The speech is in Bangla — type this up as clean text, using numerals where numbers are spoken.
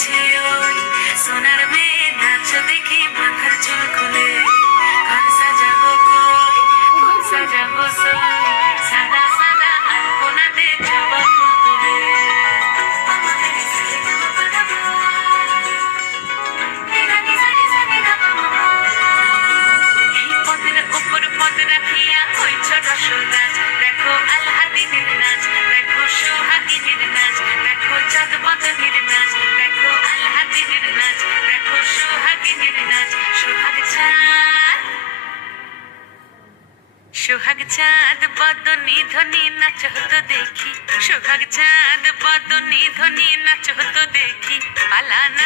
নাচছে ওই সোনার মেয়ে, নাচ দেখে মাথার চুল খুলে। ঘর সাজাবো কই, ফুল সাজাবো সই, সাদা সাদা আলপনাতে জবা ফুল তুলে। এই পদের ওপর পদ রাখিয়া হইছ রসরাজ, দেখো আল্লাদিনের নাচ, দেখো সোহাগিনীর নাচ, দেখো চাঁদ বদনের নাচ, দেখো আল্লাদিনের নাচ, দেখো সোহাগিনীর নাচ। সোহাগ চাঁদ, সোহাগ চাঁদ বদনী ধ্বনি নাচ হতো দেখি, সোহাগ চাঁদ বদনী ধ্বনি নাচ হতো দেখি। পালা না